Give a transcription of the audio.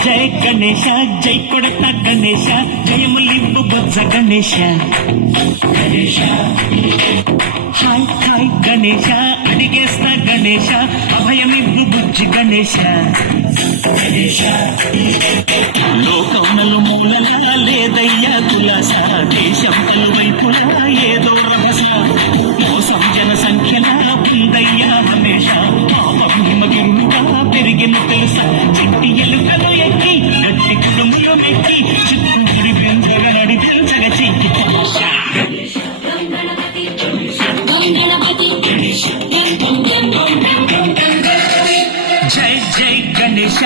జయ గణేశ జై కొడత గణేశ జయములివ్వు బొజ్జ Ganesha Ganesha hi hi Ganesha అడిగేస్తా Ganesha అభయమివ్వు బుజ్జి గణేశ గణేశ లోకమునలు మూలలా లేదయ్యా కులాస దేశం పలువైపులా ఏదో రహస్య మోసం జన సంఖ్యలా ఉందయ్యా హమేష పాపం హిమగిరులుగా పెరిగిన తెలుసా చిట్టి ఎలుకల